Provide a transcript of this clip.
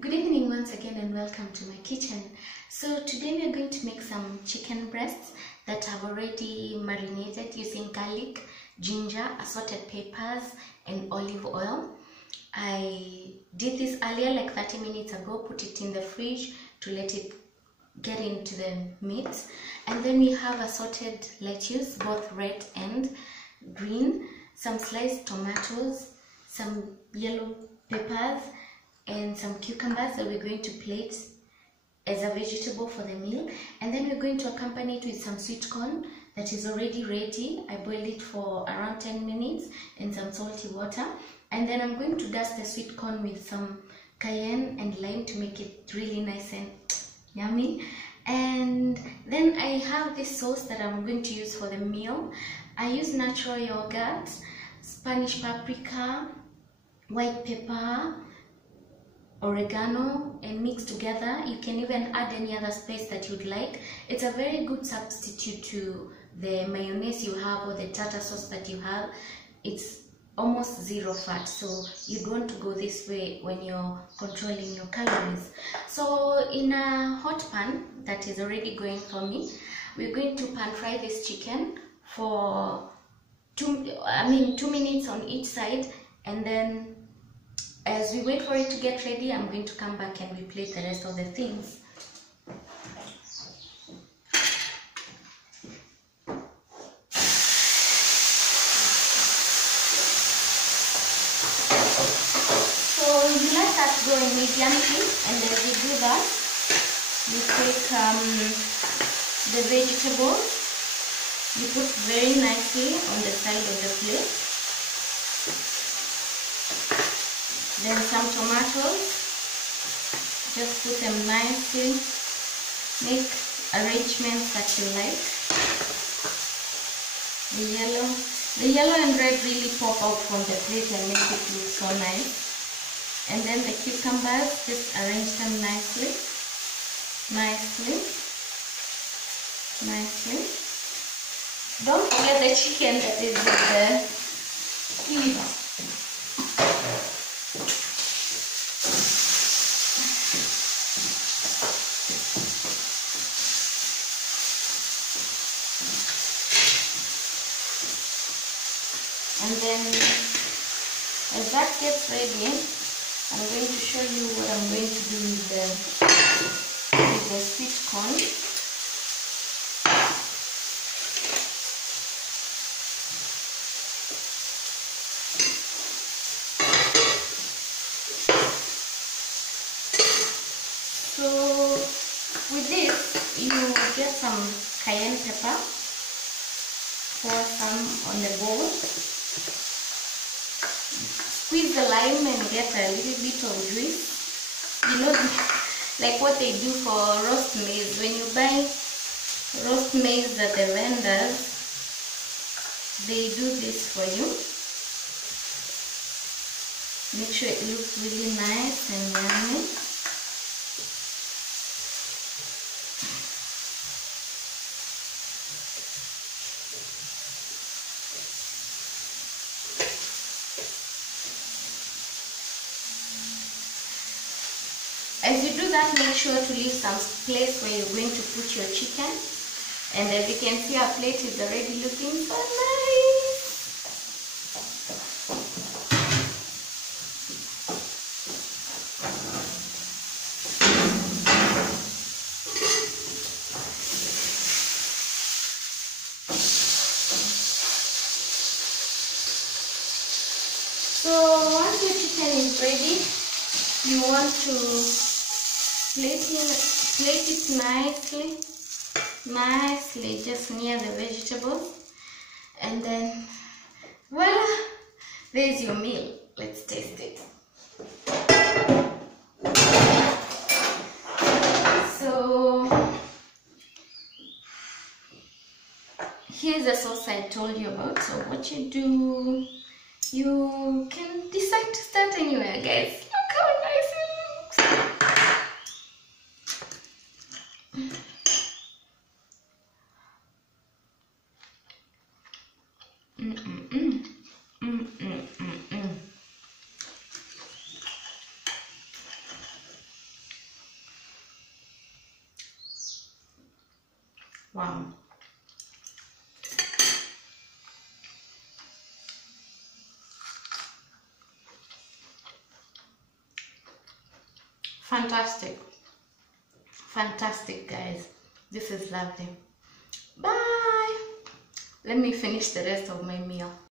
Good evening once again and welcome to my kitchen. So today we are going to make some chicken breasts that I've already marinated using garlic, ginger, assorted peppers and olive oil. I did this earlier, like 30 minutes ago, put it in the fridge to let it get into the meat. And then we have assorted lettuce, both red and green, some sliced tomatoes, some yellow peppers, and some cucumbers that we're going to plate as a vegetable for the meal. And then we're going to accompany it with some sweet corn that is already ready. I boiled it for around 10 minutes in some salty water. And then I'm going to dust the sweet corn with some cayenne and lime to make it really nice and yummy. And then I have this sauce that I'm going to use for the meal. I use natural yogurt, Spanish paprika, white pepper, oregano, and mix together. You can even add any other spice that you'd like. It's a very good substitute to the mayonnaise you have or the tartar sauce that you have. It's almost zero fat, so you'd want to go this way when you're controlling your calories. So in a hot pan that is already going for me, we're going to pan fry this chicken for 2 minutes on each side, and then as we wait for it to get ready, I'm going to come back and replate the rest of the things. So you let that go in medium heat, and as you do that, you take the vegetables, you put very nicely on the side of the plate. Then some tomatoes, just put them nicely, make arrangements that you like. The yellow and red really pop out from the plate and make it look so nice. And then the cucumbers, just arrange them nicely. Don't forget the chicken that is with the skin. And then as that gets ready, I'm going to show you what I'm going to do with the sweet corn. So with this, you get some cayenne pepper, pour some on the bowl. Squeeze the lime and get a little bit of juice. You know, like what they do for roast maize. When you buy roast maize at the vendors, they do this for you. Make sure it looks really nice and yummy. As you do that, make sure to leave some place where you're going to put your chicken. And as you can see, our plate is already looking so nice. So once your chicken is ready, you want to plate it nicely, just near the vegetables, and then voila, there's your meal. Let's taste it. So here's the sauce I told you about. So what you do, you can decide to start anywhere, guys. Look how nice it looks. Wow. Fantastic. Fantastic, guys. This is lovely. Bye. Let me finish the rest of my meal.